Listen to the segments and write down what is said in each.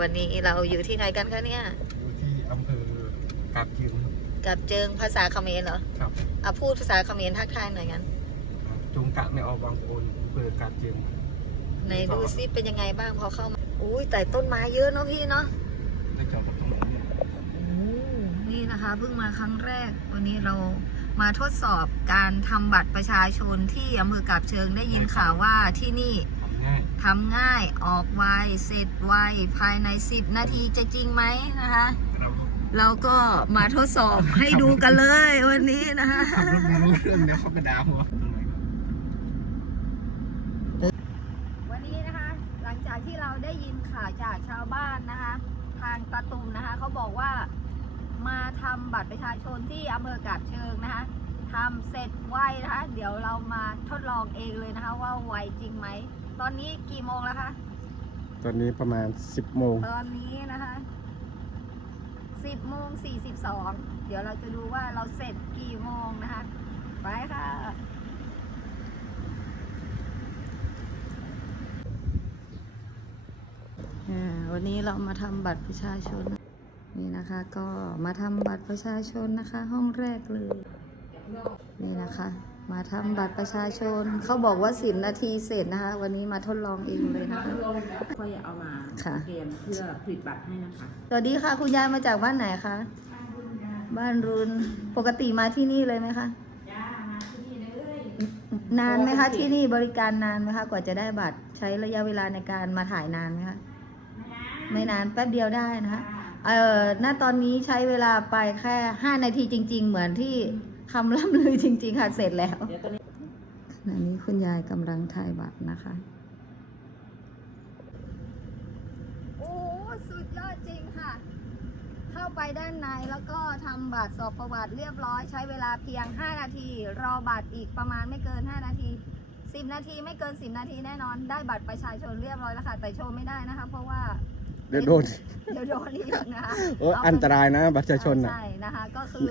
วันนี้เราอยู่ที่ไหนกันคะเนี่ย อยู่ที่อำเภอกาบเจิงกาบเจิงภาษาเขมรเหรอครับอ่ะพูดภาษาเขมรทักทายหน่อยกันจงกะในอวังโอนอำเภอกาบเจิง ในดูซิเป็นยังไงบ้างพอเข้ามาอุ้ยแต่ต้นไม้เยอะเนาะพี่เนาะนี่นะคะเพิ่งมาครั้งแรก วันนี้เรามาทดสอบการทำบัตรประชาชนที่อำเภอกาบเชิงได้ยินข่าวว่าที่นี่ทำง่าย ออกไว เสร็จไว ภายในสิบนาทีจะจริงไหมนะคะเราก็มาทดสอบให้ดูกันเลย วันนี้นะคะเรื่องเดี๋ยวเขากระดาววันนี้นะคะ หลังจากที่เราได้ยินข่าวจากชาวบ้านนะคะ ทางตะตุมนะคะเขาบอกว่ามาทําบัตรประชาชนที่อำเภอกาดเชิงนะคะทำเสร็จไวนะคะเดี๋ยวเรามาทดลองเองเลยนะคะว่าไวจริงไหมตอนนี้กี่โมงแล้วคะ ตอนนี้ประมาณสิบโมง ตอนนี้นะคะ สิบโมงสี่สิบสอง เดี๋ยวเราจะดูว่าเราเสร็จกี่โมงนะคะ ไปค่ะวันนี้เรามาทำบัตรประชาชน นี่นะคะ ก็มาทำบัตรประชาชนนะคะ ห้องแรกเลยนี่นะคะมาทำบัตรประชาชน เขาบอกว่าสิบนาที เสร็จนะคะวันนี้มาทดลองเองเลยนะคะเพื่อเอามาเตรียมเพื่อผลิตบัตรให้นะคะสวัสดีค่ะ คุณยายมาจากบ้านไหนคะ บ้านรุนปกติมาที่นี่เลยไหมคะยามาที่นี่เลย นานไหมคะที่นี่บริการนานไหมคะ กว่าจะได้บัตรใช้ระยะเวลาในการมาถ่ายนานไหมคะ ไม่นาน แป๊บเดียวได้นะคะเออณตอนนี้ใช้เวลาไปแค่ห้านาทีจริง ๆ เหมือนที่คำล่ำลือจริง ๆ ค่ะเสร็จแล้วขณะนี้คุณยายกำลังถ่ายบัตรนะคะ โอ้สุดยอดจริงค่ะ เข้าไปด้านในแล้วก็ทำบัตรสอบประวัติเรียบร้อยใช้เวลาเพียง 5 นาทีรอบัตรอีกประมาณไม่เกิน 5 นาที 10 นาทีไม่เกิน 10 นาทีแน่นอนได้บัตรประชาชนเรียบร้อยแล้วค่ะแต่โชว์ไม่ได้นะคะ เพราะว่า เดี๋ยวโดนเดี๋ยวโดนอีกนะคะอันตรายนะ บัประชาชนใช่นะคะ ก็คือ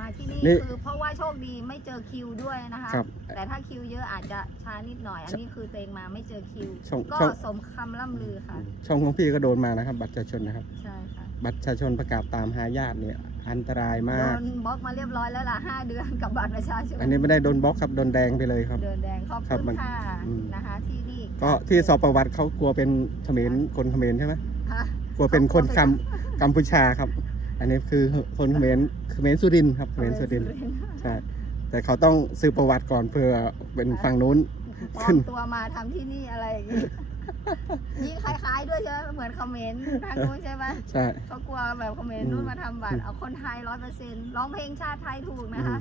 มาที่นี่คือเพราะว่าโชคดีไม่เจอคิวด้วยนะคะคแต่ถ้าคิวเยอะอาจจะช้านิดหน่อยอันนี้คือเตงมาไม่เจอคิวก็สมคำาล่ำลือค่ะช่องของพี่ก็โดนมานะครับ บัตรประชาชนนะครับใช่ค่ะบัตรประชาชนประกาศตามหายาดเนี่ยอันตรายมากโดนบล็อกมาเรียบร้อยแล้วล่ะห้าเดือนกับบัตรประชาชนอันนี้ไม่ได้โดนบล็อกครับโดนแดงไปเลยครับโดนแดงขอบคุณค่ะนะคะที่นี่ก็ที่สอบประวัติเขากลัวเป็นเขมรคนเขมรใช่ไหมกลัวเป็นคนกัมพูชาครับอันนี้คือคนเมนคือเมนสุดินครับเมนสุดินใช่แต่เขาต้องซื้อประวัติก่อนเพื่อเป็นฝั่งนู้นตามตัวมาทําที่นี่อะไรอย่างนี้นี่คล้ายๆด้วยใช่ไหมเหมือนคอมเมนต์ทางนู้นใช่ไหมใช่เขากลัวแบบคอมเมนต์นู้นมาทำบัตรเอาคนไทยร้อยเปอร์เซ็นต์ร้องเพลงชาติไทยถูกนะคะ